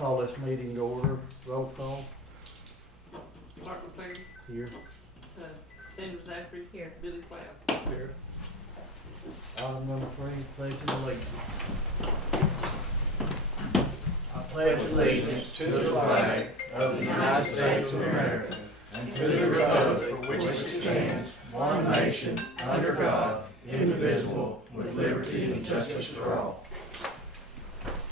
Call this meeting to order. Roll call. Martin Perry, Here. Sandra Zachary, Here. Billy Cloud. Here. Item number 3, pledge of allegiance. I pledge allegiance to the flag of the United States of America and to the republic for which it stands, one nation, under God, indivisible, with liberty and justice for all.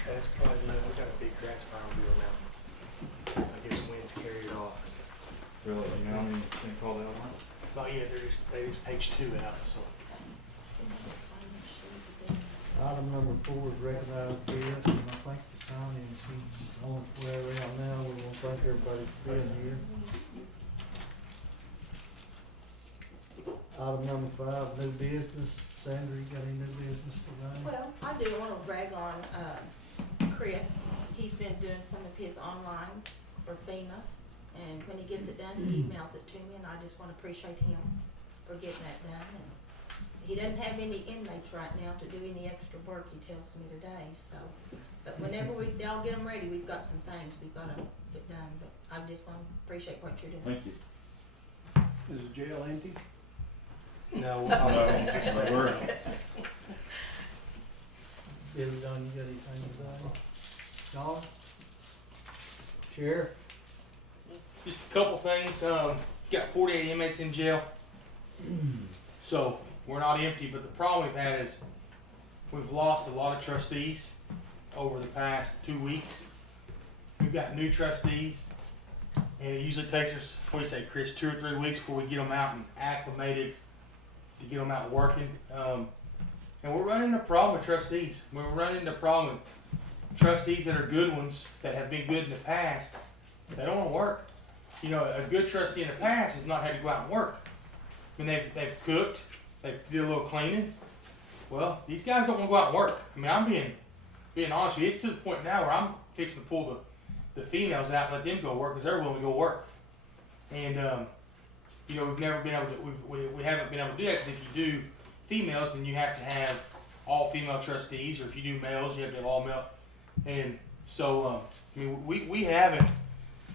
That's probably, we got a big grass pile deal now. I guess winds carried it off. Really, you know how many it's been called out on? Not yet, they just page 2 out, so. Item number 4 is recognized guests, and I think the signing sheet's on its way around now. We want to thank everybody for being here. Item number 5, new business. Sandra, you got any new business today? Well, I do want to brag on Chris. He's been doing some of his online for FEMA, and when he gets it done, he emails it to me, and I just want to appreciate him for getting that done. And he doesn't have any inmates right now to do any extra work, he tells me today, so. But whenever they all get them ready, we've got some things we've got to get done, but I just want to appreciate what you're doing. Thank you. Is the jail empty? No, We're Billy, Don, you got anything to say? Don? Sheriff? Just a couple things. Got 48 inmates in jail, so we're not empty. But the problem we've had is we've lost a lot of trustees over the past 2 weeks. We've got new trustees, and it usually takes us, what do you say, Chris, 2 or 3 weeks before we get them out and acclimated to get them out working. And we're running into a problem with trustees. We're running into a problem with trustees that are good ones, that have been good in the past. They don't want to work. You know, a good trustee in the past has not had to go out and work. I mean, they've cooked, they did a little cleaning. Well, these guys don't want to go out and work. I mean, I'm being honest with you. It's to the point now where I'm fixing to pull the females out and let them go work because they're willing to go work. And you know, we've never been able to. We haven't been able to do that because if you do females, then you have to have all female trustees, or if you do males, you have to have all male. And so, I mean, we haven't.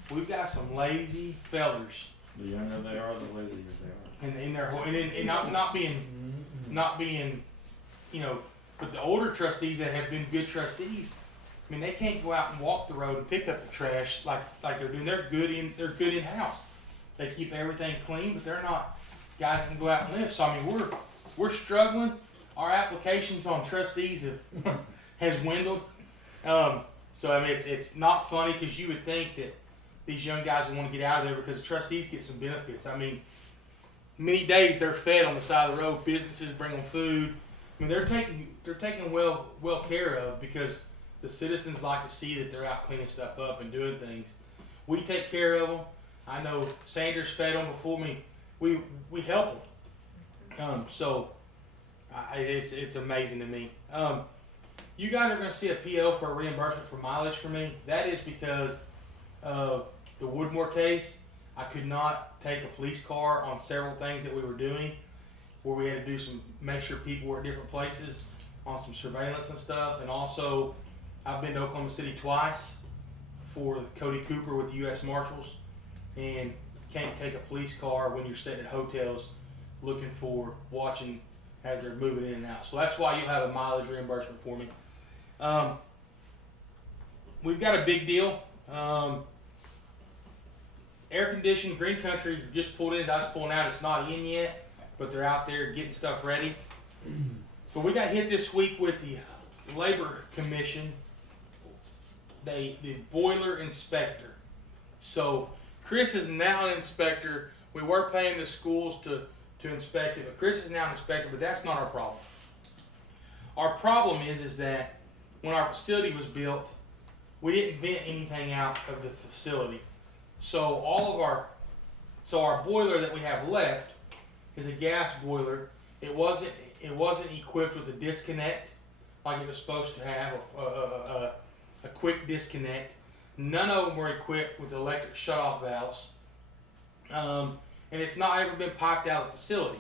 We've got some lazy fellers. The younger they are, the lazier they are. And in their whole, and not being, you know, but the older trustees that have been good trustees, I mean, they can't go out and walk the road and pick up the trash like they're doing. They're good in house. They keep everything clean, but they're not guys that can go out and live. So I mean, we're struggling. Our applications on trustees has dwindled. So I mean, it's not funny because you would think that these young guys would want to get out of there because trustees get some benefits. I mean, many days they're fed on the side of the road. Businesses bring them food. I mean, they're taken well care of because the citizens like to see that they're out cleaning stuff up and doing things. We take care of them. I know Sanders fed them before me. We help them. So it's amazing to me. You guys are going to see a PO for a reimbursement for mileage for me. That is because of the Woodmore case. I could not take a police car on several things that we were doing, where we had to do make sure people were at different places on some surveillance and stuff. And also, I've been to Oklahoma City twice for Cody Cooper with the U.S. Marshals, and can't take a police car when you're sitting at hotels looking for, watching as they're moving in and out. So that's why you'll have a mileage reimbursement for me. We've got a big deal. Air conditioned Green Country just pulled in as I was pulling out. It's not in yet, but they're out there getting stuff ready. But we got hit this week with the Labor Commission, the boiler inspector. So Chris is now an inspector. We were paying the schools to inspect it, but Chris is now an inspector, but that's not our problem. Our problem is that when our facility was built, we didn't vent anything out of the facility. So our boiler that we have left is a gas boiler. It wasn't equipped with a disconnect like it was supposed to have, a quick disconnect. None of them were equipped with electric shutoff valves. And it's not ever been piped out of the facility.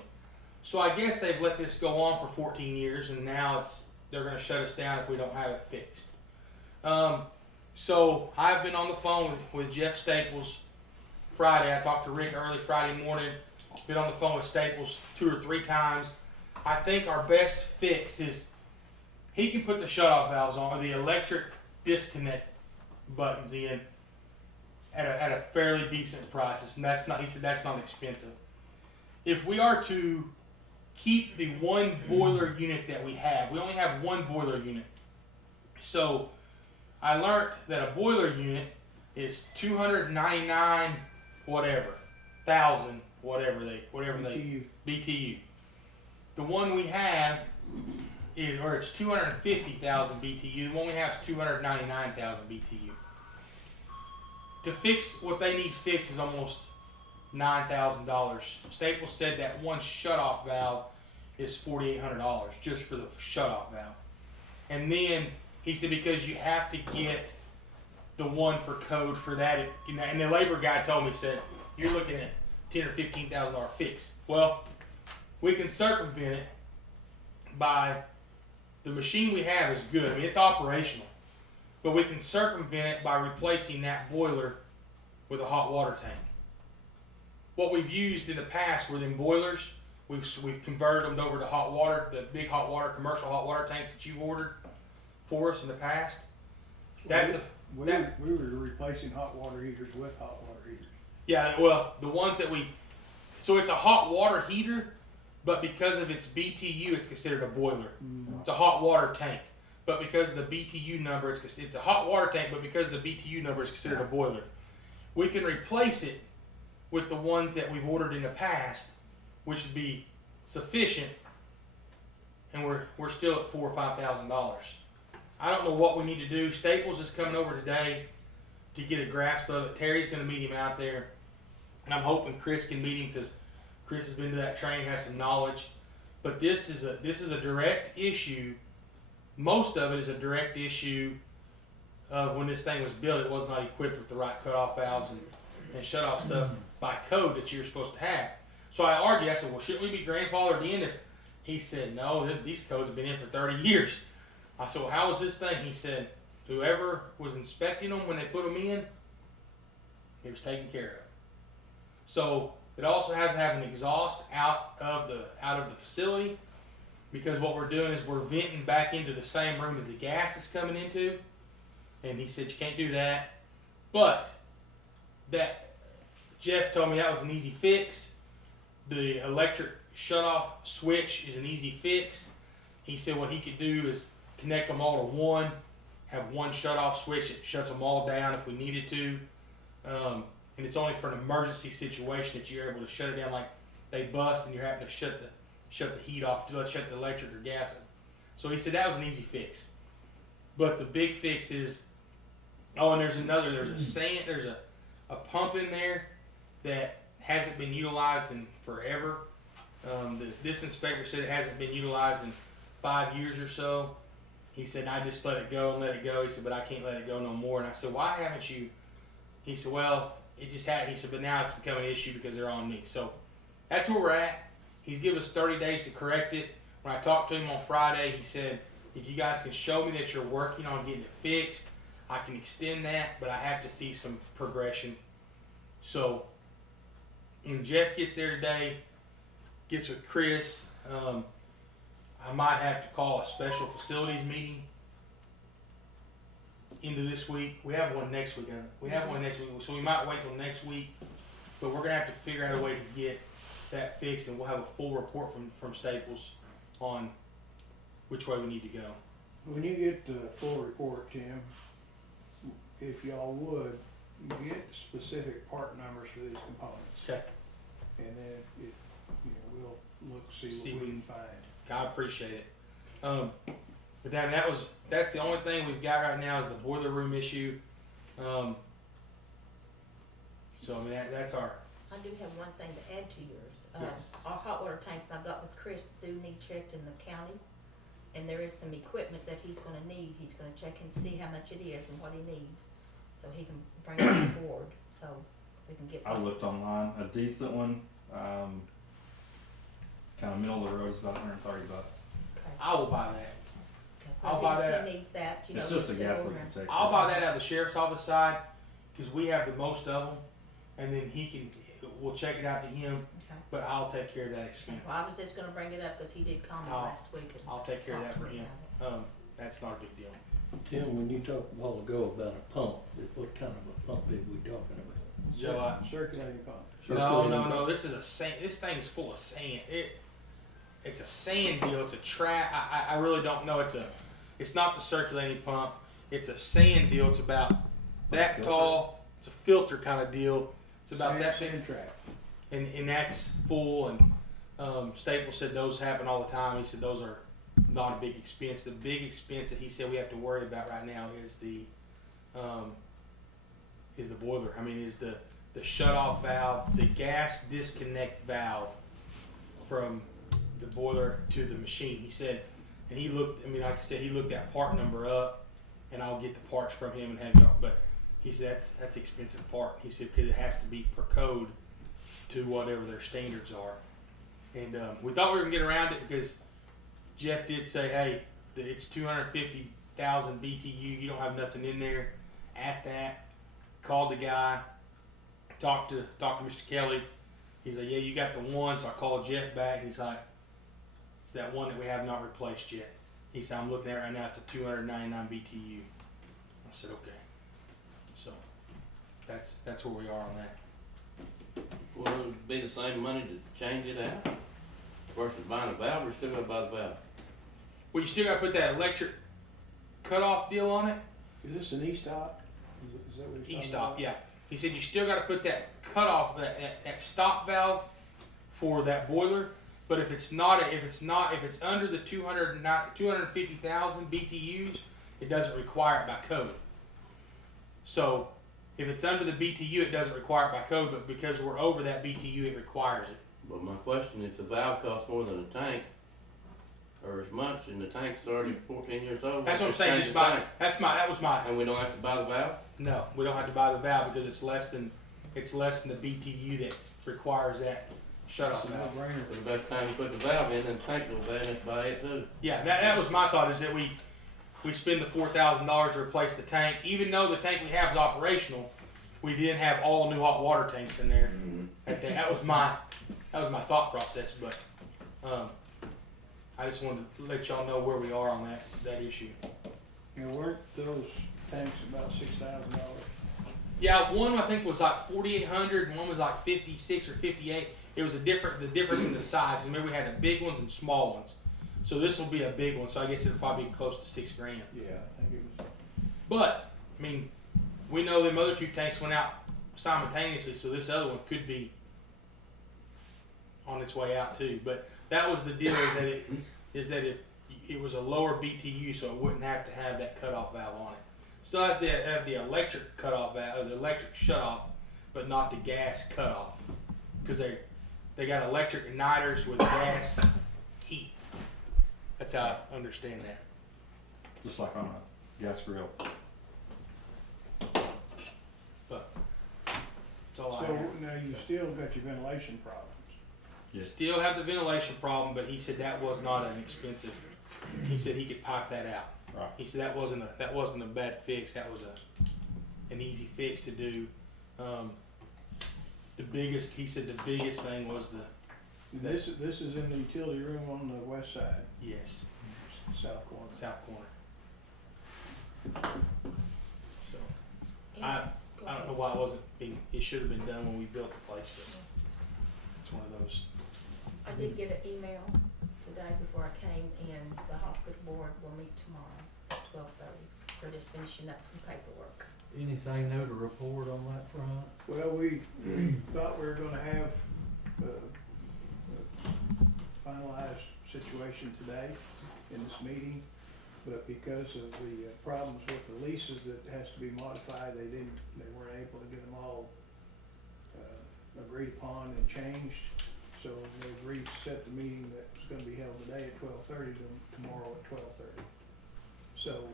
So I guess they've let this go on for 14 years, and now they're going to shut us down if we don't have it fixed. So I've been on the phone with Jeff Staples Friday. I talked to Rick early Friday morning. Been on the phone with Staples 2 or 3 times. I think our best fix is he can put the shutoff valves on, or the electric disconnect buttons in at a fairly decent price. And that's not, he said that's not expensive. If we are to keep the one boiler unit that we only have one boiler unit. So I learned that a boiler unit is 299 thousand BTU. The one we have is, or it's 250,000 BTU. The one we have is 299,000 BTU. To fix what they need fixed is almost $9,000. Staples said that one shutoff valve is $4,800 just for the shutoff valve. And then he said because you have to get the one for code for that, and the labor guy told me, said you're looking at $10,000 or $15,000 fix. Well, we can circumvent it by the machine we have is good. I mean, it's operational, but we can circumvent it by replacing that boiler with a hot water tank. What we've used in the past were them boilers. We've converted them over to hot water, the big hot water, commercial hot water tanks that you've ordered for us in the past. That's we were replacing hot water heaters with hot water heaters. Yeah, well, the ones that so it's a hot water heater, but because of its BTU, it's considered a boiler. It's a hot water tank, but because of the BTU number, it's a hot water tank, but because of the BTU number, it's considered a boiler. We can replace it with the ones that we've ordered in the past, which would be sufficient, and we're still at $4,000 or $5,000. I don't know what we need to do. Staples is coming over today to get a grasp of it. Terry's going to meet him out there, and I'm hoping Chris can meet him because Chris has been to that training, has some knowledge. But this is a direct issue. Most of it is a direct issue of when this thing was built. It was not equipped with the right cutoff valves and shut off stuff by code that you're supposed to have. So I argued. I said, well, shouldn't we be grandfathered in? He said, no, these codes have been in for 30 years. I said, well, how was this thing? He said, whoever was inspecting them when they put them in, it was taken care of. So it also has to have an exhaust out of the facility, because what we're doing is we're venting back into the same room that the gas is coming into. And he said you can't do that. But that Jeff told me that was an easy fix. The electric shutoff switch is an easy fix. He said what he could do is connect them all to one, have one shutoff switch that shuts them all down if we needed to. And it's only for an emergency situation that you're able to shut it down, like they bust and you're having to shut the heat off, to shut the electric or gas up. So he said that was an easy fix. But the big fix is, and there's a pump in there that hasn't been utilized in forever. This inspector said it hasn't been utilized in 5 years or so. He said, I just let it go and let it go. He said, but I can't let it go no more. And I said, why haven't you? He said, well, it just had. He said, but now it's become an issue because they're on me. So that's where we're at. He's given us 30 days to correct it. When I talked to him on Friday, he said, if you guys can show me that you're working on getting it fixed, I can extend that, but I have to see some progression. So when Jeff gets there today, gets with Chris, I might have to call a special facilities meeting into this week. We have one next week. So we might wait till next week, but we're gonna have to figure out a way to get that fixed, and we'll have a full report from Staples on which way we need to go. When you get the full report, Tim, if y'all would, get specific part numbers for these components. Okay. And then we'll look, see what we can find. I appreciate it. But that's the only thing we've got right now is the boiler room issue. So I mean that's our. I do have one thing to add to yours. Yes. Our hot water tanks I got with Chris do need checked in the county, and there is some equipment that he's gonna need. He's gonna check and see how much it is and what he needs, so he can bring it on board, so we can get. I looked online, a decent one, kind of middle of the road is about $130. Okay. I will buy that. Okay. I'll But buy he- that. He needs that, you know. It's just a to gas order. leak detector. I'll buy that out of the sheriff's office side, cause we have the most of them, and then we'll check it out to him, Okay. but I'll take care of that expense. Well, I was just gonna bring it up, cause he did call me I'll- last week and I'll take care of that talked for to me him. about it. That's not a big deal. Tim, when you talked a while ago about a pump, what kind of a pump are we talking about? Joe, Circulating pump. No, this is a sand, this thing is full of sand. It's a sand deal, it's a trap, I really don't know, it's not the circulating pump, it's a sand deal, it's about that tall, it's a filter kind of deal, it's about that big, Sand trap. and that's full, and Staples said those happen all the time, he said those are not a big expense. The big expense that he said we have to worry about right now is the boiler, is the shut-off valve, the gas disconnect valve from the boiler to the machine. He said, and he looked, like I said, he looked that part number up, and I'll get the parts from him and have it. But he said that's an expensive part. He said because it has to be per code to whatever their standards are. And we thought we were gonna get around it because Jeff did say, hey, it's 250,000 BTU. You don't have nothing in there. At that, called the guy, talked to Mr. Kelly. He's like, yeah, you got the one. So I called Jeff back. He's like, it's that one that we have not replaced yet. He said, I'm looking at it right now. It's a 299 BTU. I said, okay. So that's where we are on that. Well, it would be the same money to change it out versus buying a valve, or still gonna buy the valve? Well, you still got to put that electric cutoff deal on it. Is this an e-stop? Is that what you're talking E-stop, about? yeah. He said you still got to put that cutoff, that stop valve for that boiler. But if it's under the 250,000 BTUs, it doesn't require it by code. So if it's under the BTU, it doesn't require it by code. But because we're over that BTU, it requires it. But my question, if the valve costs more than a tank, or as much, and the tank's already 14 years old. That's what I'm just saying. change Just the buy. tank, That was my. and we don't have to buy the valve? No, we don't have to buy the valve because it's less than the BTU that requires that shut-off It's a valve. no-brainer. But about the time you put the valve in, then the tank goes bad, and have to buy it too. Yeah, that was my thought, is that we spend the $4,000 to replace the tank. Even though the tank we have is operational, we didn't have all new hot water tanks in there. That was my thought process. But I just wanted to let y'all know where we are on that issue. You know, weren't those tanks about $6,000? Yeah, one I think was like 4,800, and one was like 56 or 58. It was the difference in the sizes. Remember, we had the big ones and small ones. So this will be a big one. So I guess it'll probably be close to $6,000. Yeah, I think it was. But we know them other two tanks went out simultaneously, so this other one could be on its way out too. But that was the deal, is that it was a lower BTU, so it wouldn't have to have that cutoff valve on it. Still has to have the electric cutoff valve, or the electric shutoff, but not the gas cutoff, because they got electric igniters with gas heat. That's how I understand that. Just like on a gas grill. But that's all I So have. now you still got your ventilation problems. Yes. Still have the ventilation problem, but he said that was not an expensive. He said he could pipe that out. Right. He said that wasn't a bad fix. That was an easy fix to do. He said the biggest thing was And this is in the utility room on the west side, yes, south corner. south corner. So And- I go don't ahead. know why it wasn't being. It should have been done when we built the place, but it's one of those. I did get an email today before I came, and the hospital board will meet tomorrow at 12:30. They're just finishing up some paperwork. Anything new to report on that front? Well, we thought we were gonna have a finalized situation today in this meeting, but because of the problems with the leases that has to be modified, they weren't able to get them all agreed upon and changed. So they agreed to set the meeting that was gonna be held today at 12:30 to tomorrow at 12:30. So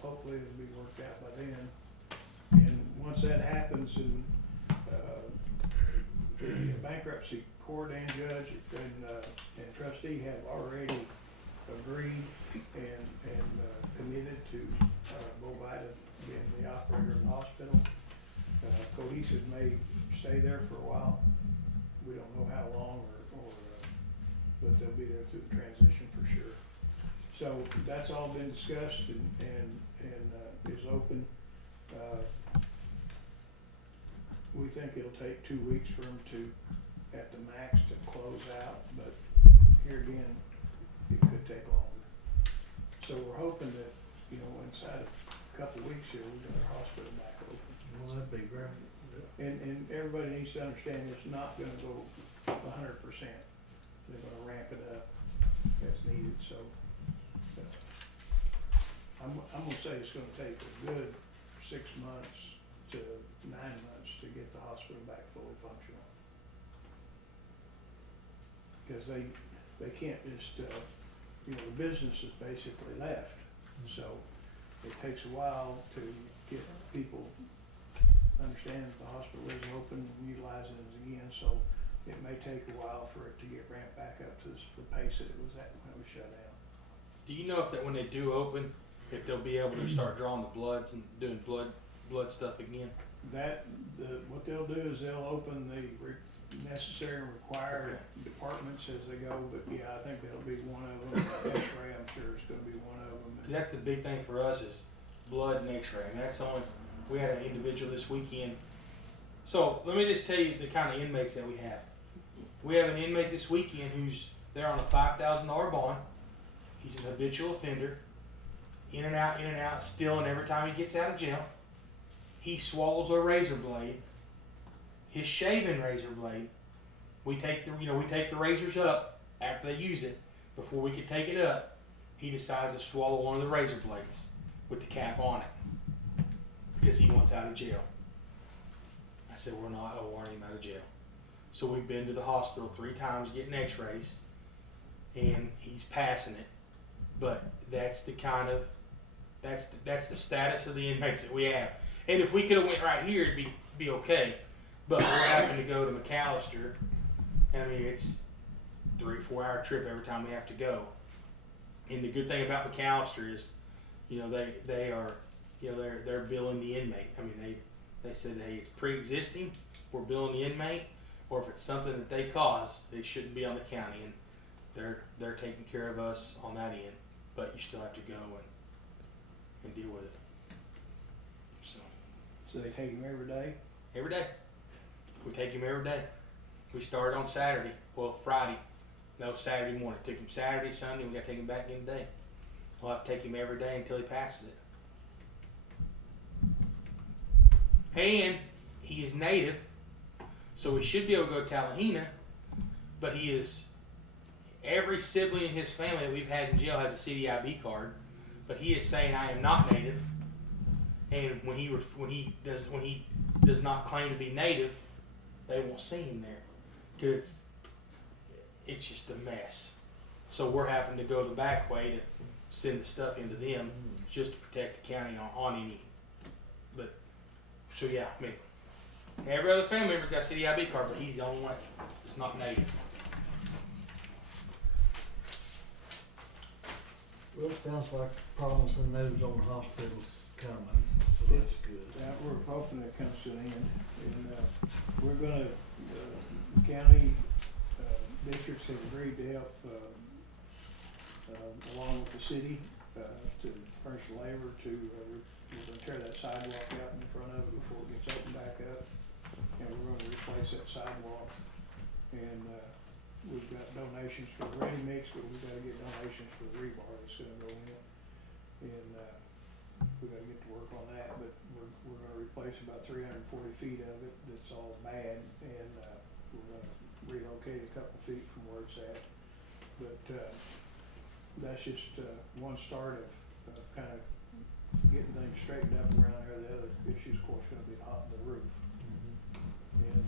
hopefully it'll be worked out by then. And once that happens, and the bankruptcy court and judge and trustee have already agreed and committed to Bovida being the operator of the hospital. Cohesive may stay there for a while. We don't know how long but they'll be there through the transition for sure. So that's all been discussed and is open. We think it'll take 2 weeks for them to, at the max, to close out, but here again, it could take longer. So we're hoping that, inside of a couple of weeks here, we'll get our hospital back open. Well, that'd be great. And everybody needs to understand it's not gonna go 100%. They're gonna ramp it up as needed, so. I'm gonna say it's gonna take a good 6 months to 9 months to get the hospital back fully functional. Because they can't just, the business is basically left. So it takes a while to get people understand that the hospital is open and utilizing it again. So it may take a while for it to get ramped back up to the pace that it was at when it was shut down. Do you know if that when they do open, if they'll be able to start drawing the bloods and doing blood stuff again? What they'll do is they'll open the necessary and required departments as they go, but yeah, I think that'll be one of them. X-ray, I'm sure is gonna be one of them. That's the big thing for us is blood and X-ray, and that's the only. We had an individual this weekend. So let me just tell you the kind of inmates that we have. We have an inmate this weekend who's there on a $5,000 bond. He's an habitual offender, in and out, stealing every time he gets out of jail. He swallows a razor blade, his shaving razor blade. We take the razors up after they use it. Before we can take it up, he decides to swallow one of the razor blades with the cap on it because he wants out of jail. I said, we're not warning him out of jail. So we've been to the hospital 3 times getting x-rays, and he's passing it. But that's the the status of the inmates that we have. And if we could have went right here, it'd be okay. But we're having to go to McAllister. And I mean, it's a 3-4 hour trip every time we have to go. And the good thing about McAllister is, they're billing the inmate. I mean, they said, hey, it's pre-existing, we're billing the inmate, or if it's something that they cause, they shouldn't be on the county, and they're taking care of us on that end. But you still have to go and deal with it. So they take him every day? Every day. We take him every day. We started on Saturday. Well, Friday. No, Saturday morning. Took him Saturday, Sunday. We got to take him back in today. We'll have to take him every day until he passes it. And he is native, so he should be able to go to Talahena. But he is. Every sibling in his family that we've had in jail has a CDIB card, but he is saying I am not native. And when he does not claim to be native, they won't see him there because it's just a mess. So we're having to go the back way to send the stuff into them just to protect the county on any. But so yeah, I mean, every other family member got a CDIB card, but he's the only one that's not native. Well, it sounds like promising news on the hospitals coming, so that's good. Yeah, we're hoping it comes to an end, and we're gonna, county districts have agreed to help along with the city to furnish labor to, we're gonna tear that sidewalk out in front of it before it gets opened back up, and we're gonna replace that sidewalk. And we've got donations for the ready mix, but we've gotta get donations for the rebar that's gonna go in. And we gotta get to work on that, but we're gonna replace about 340 feet of it that's all bad, and we're gonna relocate a couple feet from where it's at. But that's just one start of kind of getting things straightened up around here. The other issue, of course, gonna be the roof. And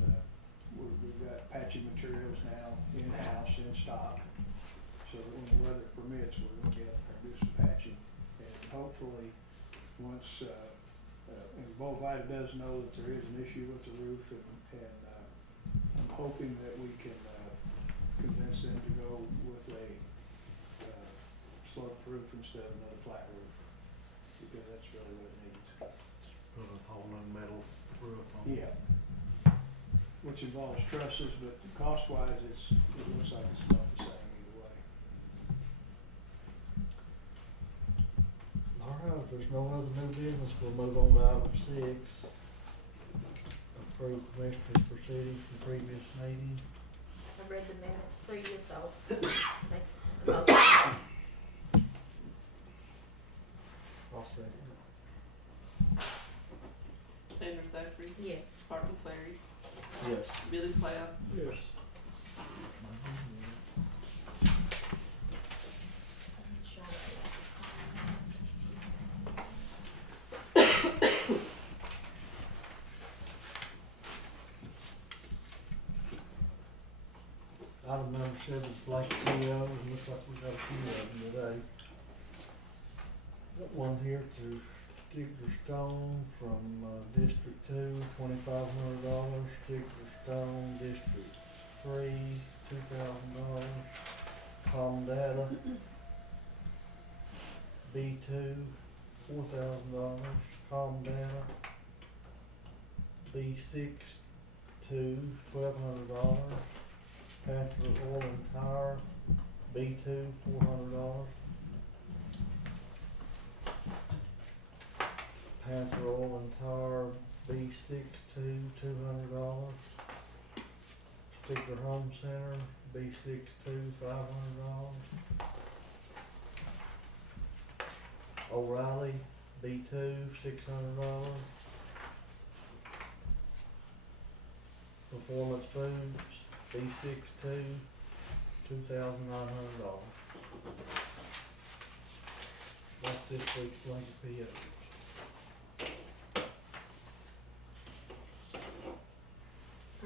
we've got patching materials now in-house, in stock, so that when the weather permits, we're gonna get up there and do some patching. And hopefully, once, and Bovida does know that there is an issue with the roof, and I'm hoping that we can convince them to go with a sloped roof instead of another flat roof, because that's really what it needs. Put a whole new metal roof on. Yeah. Which involves trusses, but cost-wise, it looks like it's about the same either way. All right, if there's no other new business, we'll move on to item 6. Approve commissioner's proceedings from previous meeting. I read the minutes previous, so make the motion. I'll second it. Sandra Zachary, Yes. Clark McClary, Yes. Billy Cloud, Yes. Item number 7 is blank PO, and looks like we got a few of them today. Got one here to Stigler Stone from District 2, $2,500. Stigler Stone, District 3, $2,000. Com Data, B2, $4,000. Com Data, B6, 2, $1,200. Panther Oil and Tire, B2, $400. Panther Oil and Tire, B6, 2, $200. Stickler Home Center, B6, 2, $500. O'Reilly, B2, $600. Performance Foods, B6, 2, $2,900. That's this week's blanket PO.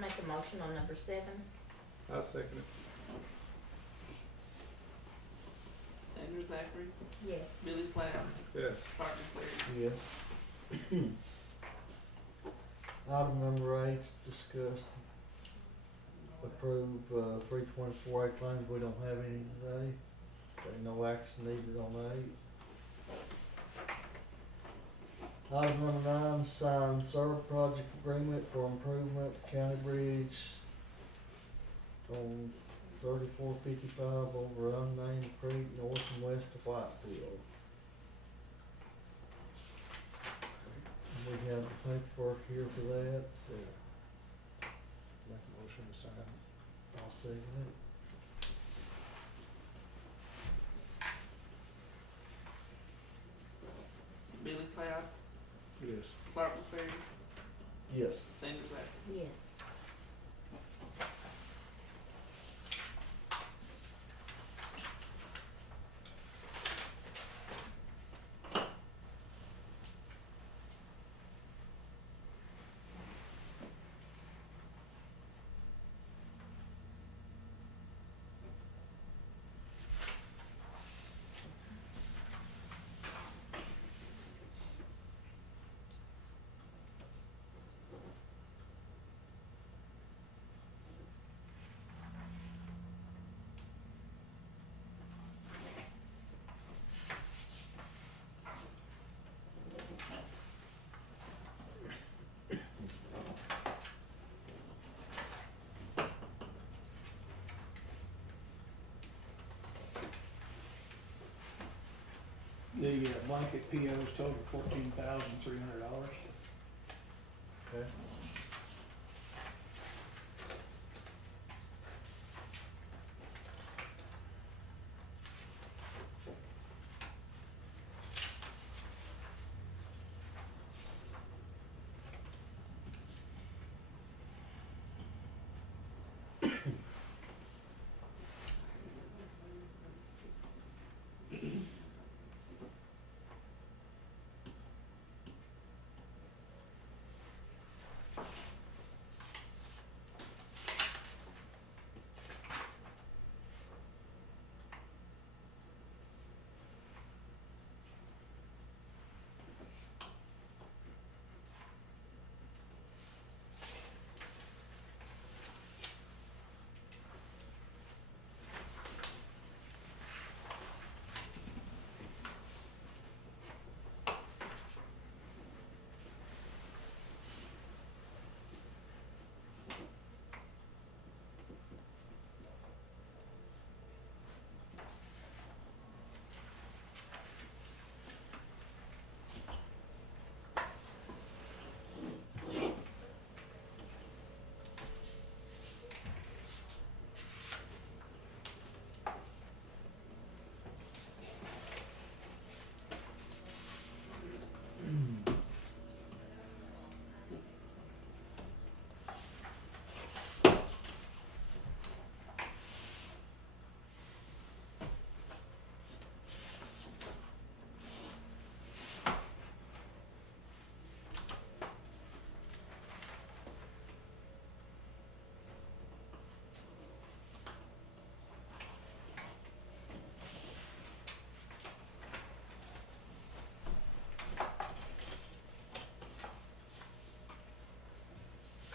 Make a motion on number 7. I second it. Sandra Zachary, Yes. Billy Cloud, Yes. Clark McClary. Yes. Item number 8, discuss, approve 324A claims. We don't have any today. There's no action needed on 8. Item number 9, sign SERB project agreement for improvement county bridge on 3455 over Unnamed Creek, north and west of Whitefield. We have the paperwork here for that, so Make a motion to sign. I'll second it. Billy Cloud, Yes. Clark McClary, Yes. Sandra Zachary. Yes. The blanket POs total $14,300. Okay.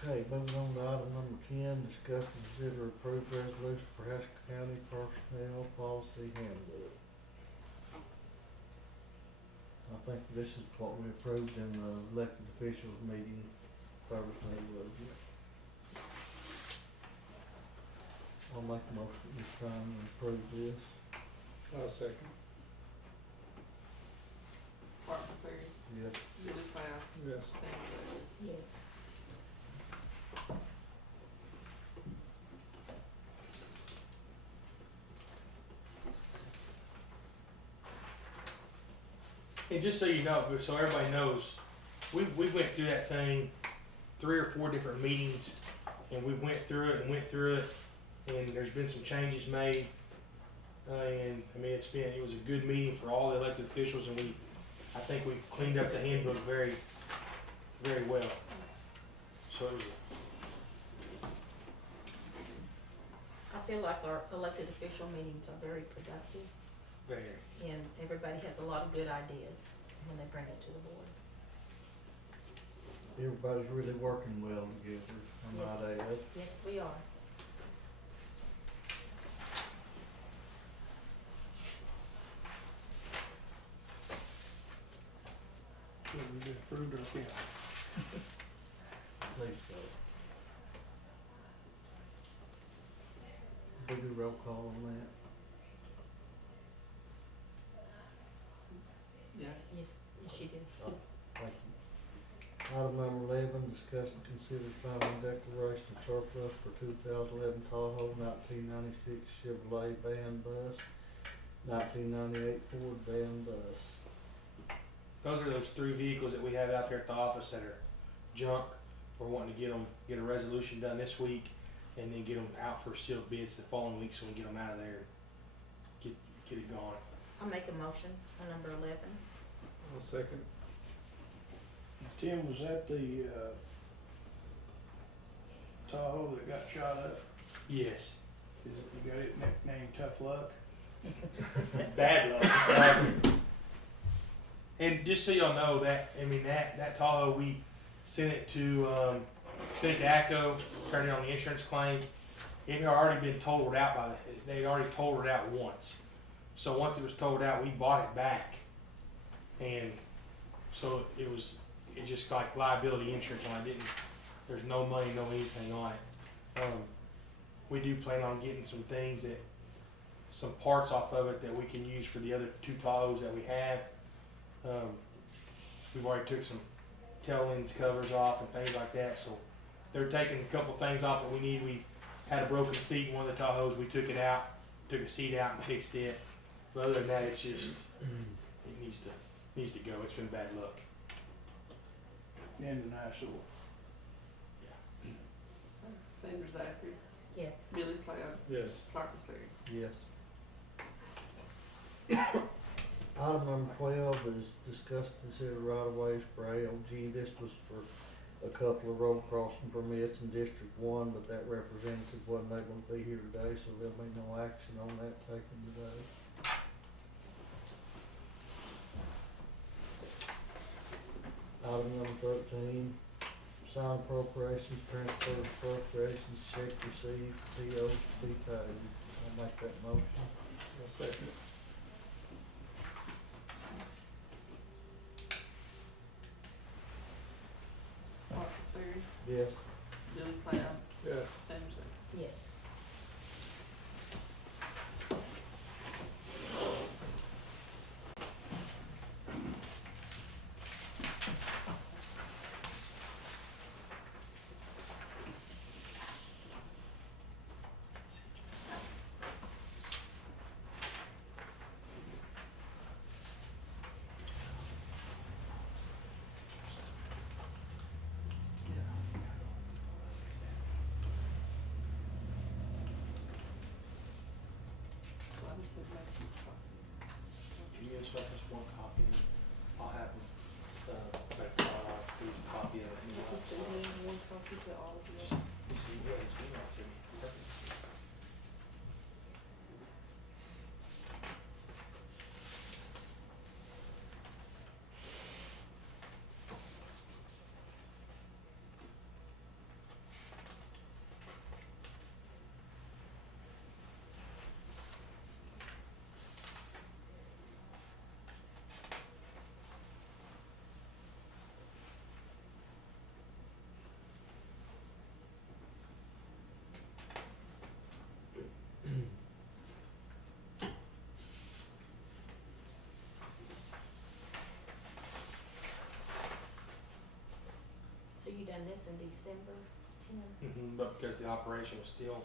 Okay, moving on to item number 10, discuss and consider approved resolution for Haskell County Personnel Policy Handbook. I think this is what we approved in the elected officials meeting Thursday, wasn't it? I'll make a motion this time and approve this. I'll second. Martin Terry, Yes. Billy Cloud, Yes. Sandra Zachary. Yes. And just so you know, so everybody knows, we went through that thing 3 or 4 different meetings, and we went through it, and there's been some changes made. And I mean, it was a good meeting for all the elected officials, and I think we cleaned up the handbook very, very well. So it was, I feel like our elected official meetings are very productive, very, and everybody has a lot of good ideas when they bring it to the board. Everybody's really working well together, I might add. Yes, we are. So we just approved our account. Please so. We do roll call on that. Yeah. Yes, yes, you did. Thank you. Item number 11, discuss and consider final declaration of surplus for 2011 Tahoe, 1996 Chevrolet van bus, 1998 Ford van bus. those are those 3 vehicles that we have out there at the office that are junk. We're wanting to get a resolution done this week, and then get them out for sealed bids the following week, so we can get them out of there, get it gone. I'll make a motion on number 11. I'll second. Tim, was that the, Tahoe that got shot up? Yes. Is it, you got it nicknamed Tough Luck? Bad luck. Exactly. And just so y'all know that, I mean, that Tahoe, we sent it to ACO, turned it on the insurance claim. It had already been totaled out they already totaled it out once. So once it was totaled out, we bought it back. And so it just like liability insurance on it. There's no money, no anything on it. We do plan on getting some parts off of it that we can use for the other 2 Tahoes that we have. We've already took some tail ends covers off and things like that, so they're taking a couple things off that we need. We had a broken seat in one of the Tahoes, we took it out, took a seat out and fixed it. But other than that, it's just, it needs to go. It's been bad luck. And an eyesore. Sandra Zachary, Yes. Billy Cloud, Yes. Martin Terry. Yes. Item number 12 is discuss and consider right of ways for ALG. This was for a couple of road crossing permits in District 1, but that representative wasn't able to be here today, so there'll be no action on that taken today. Item number 13, sign appropriations, transfer appropriations, check received, POs to be paid. I'll make that motion. I'll second it. Martin Terry, Yes. Billy Cloud, Yes. Sandra Zachary. Yes. December 10. But because the operation was still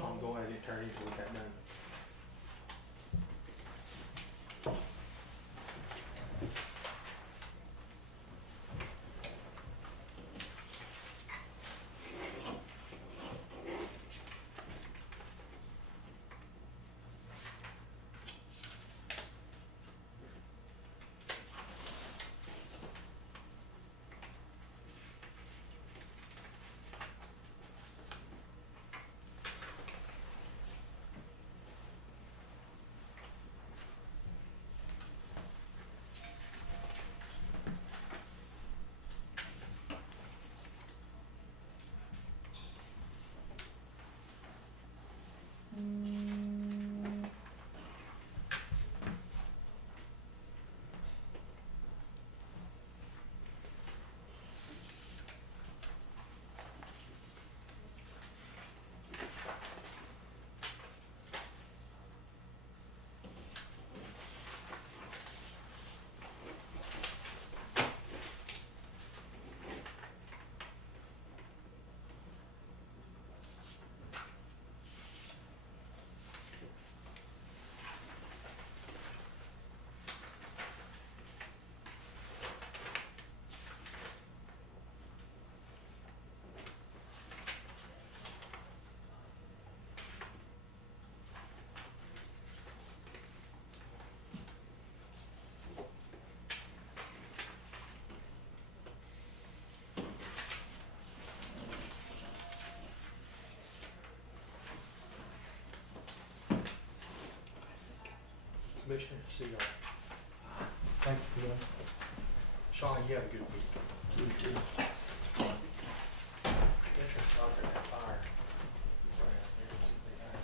ongoing, it turned into we got done. Commissioner, see y'all. Thank you, Bill. Sean, you have a good week. You too. Get your starter that fire. Right out there, see if they got it.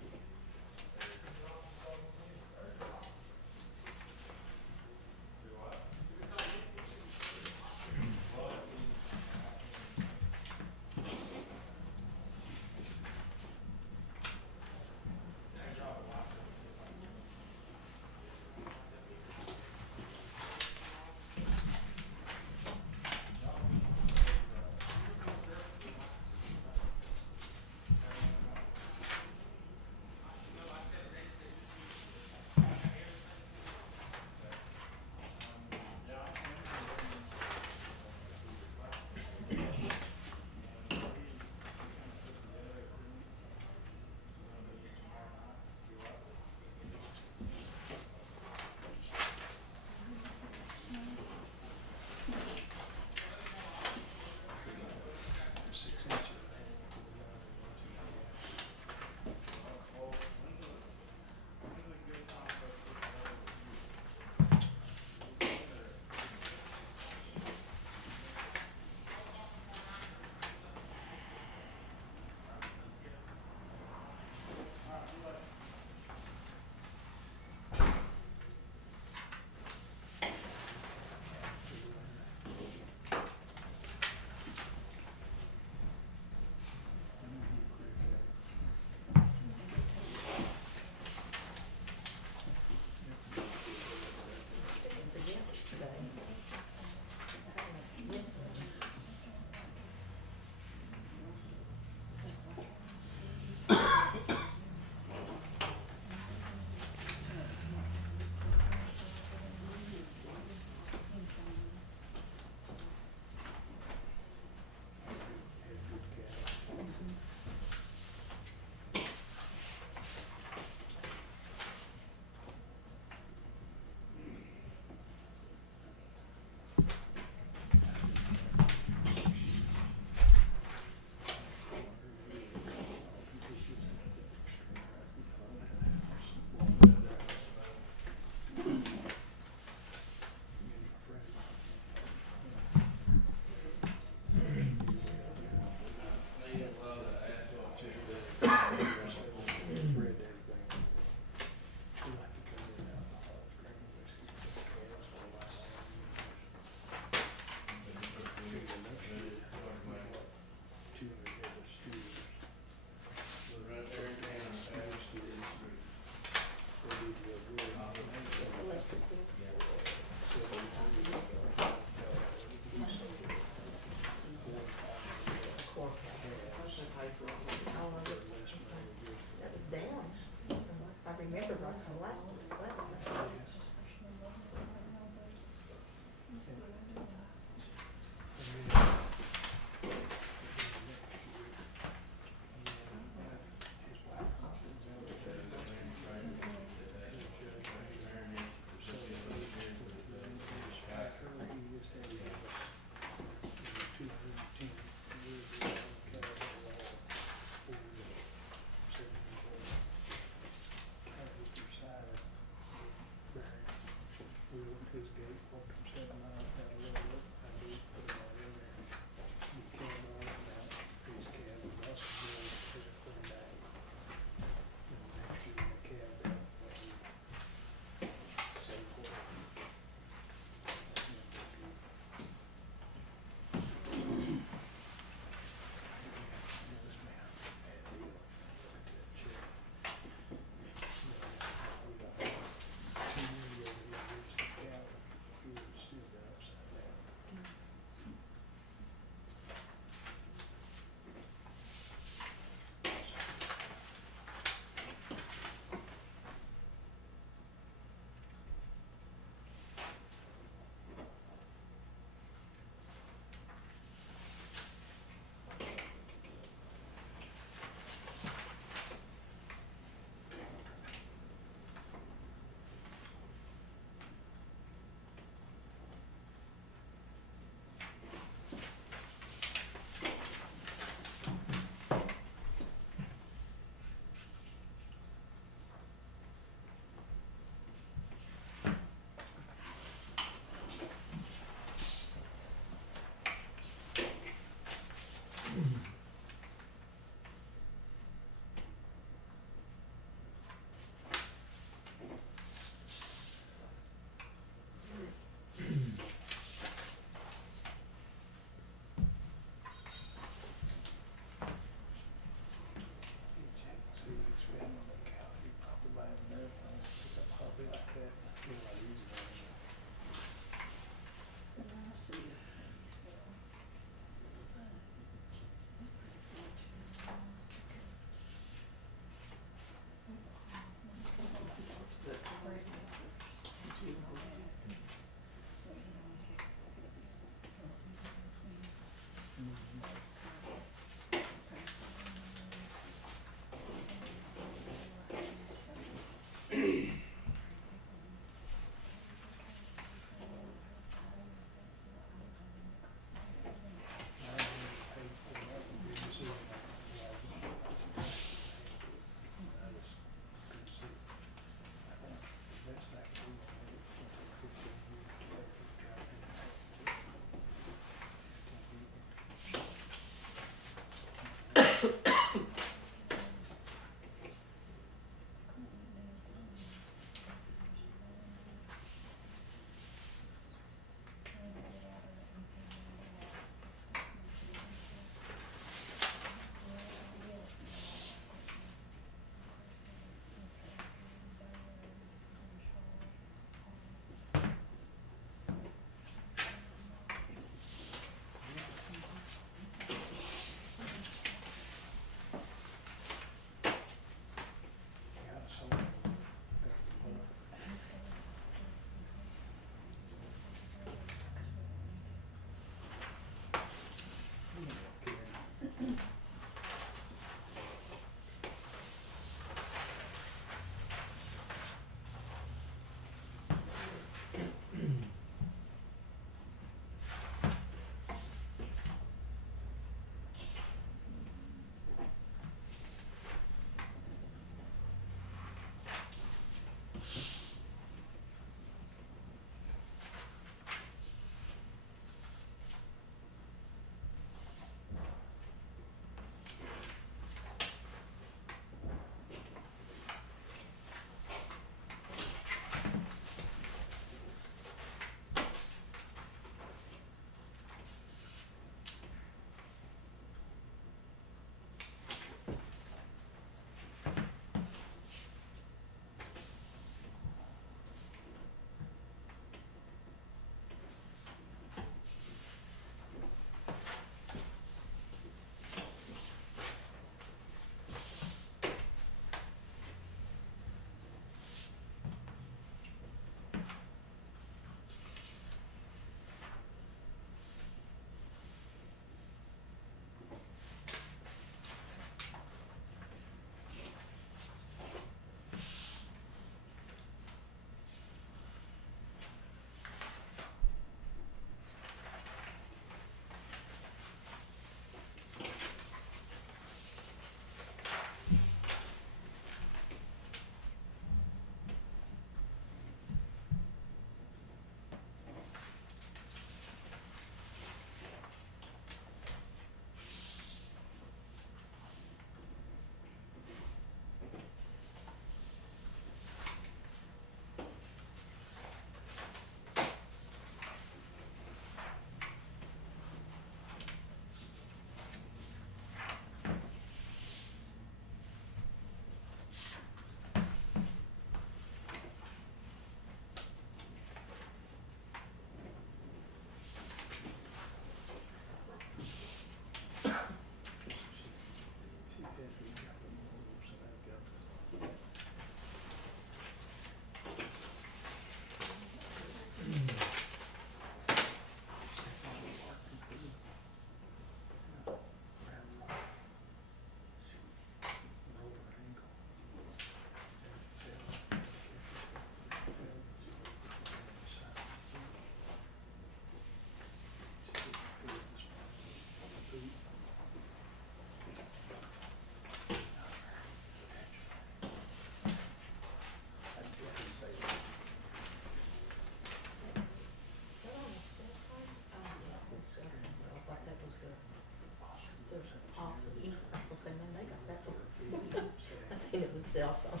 thinking it was cell phone.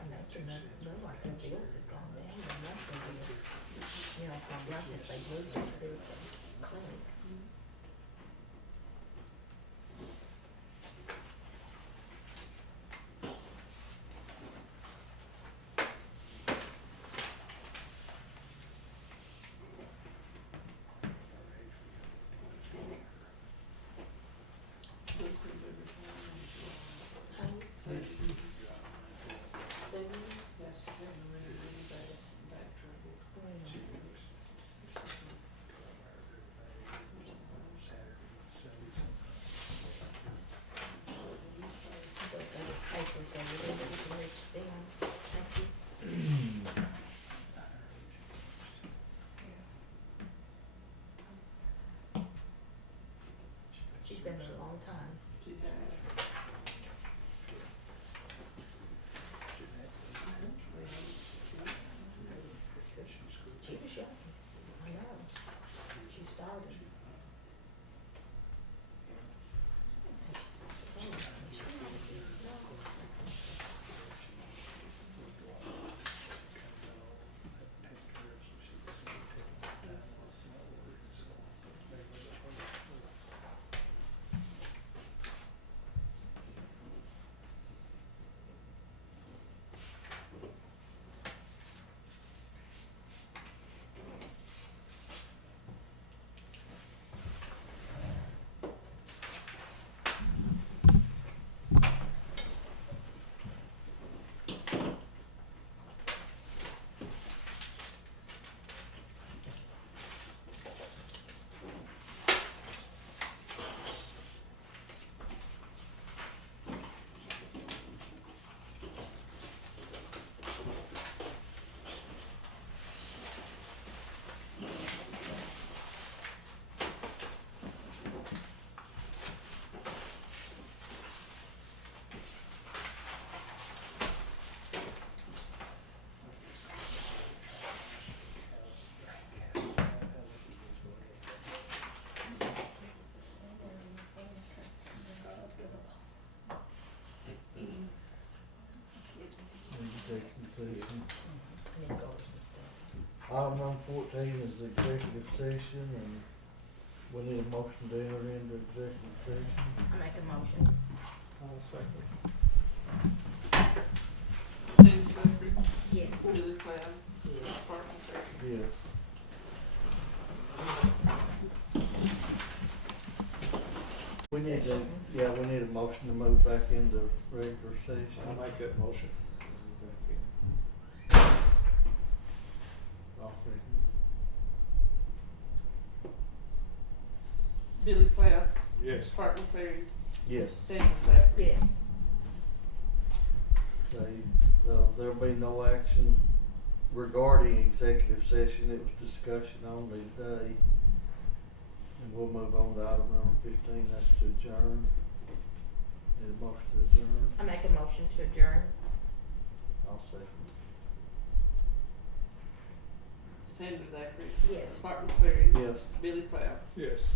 And that should look like their bills have gone down, the monthly bills. You know, from since they moved over there to the clinic. She's been there a long time. She was young. I know. She started. Executive session. And then go over some stuff. Item number 14 is the executive session, and we need a motion to enter into executive session. I make a motion. I'll second. Sandy Guthrie, Yes. Billy Cloud, Yes. Sparkman Terry. Yes. We need to, yeah, we need a motion to move back into regular session. I'll make that motion. I'll second. Billy Cloud, Yes. Sparkman Terry, Yes. Sandy Guthrie. Yes. Okay, there'll be no action regarding executive session. It was discussion only today. And we'll move on to item number 15, that's to adjourn. Need a motion to adjourn? I make a motion to adjourn. I'll second. Sandy Guthrie, Yes. Sparkman Terry, Yes. Billy Cloud. Yes.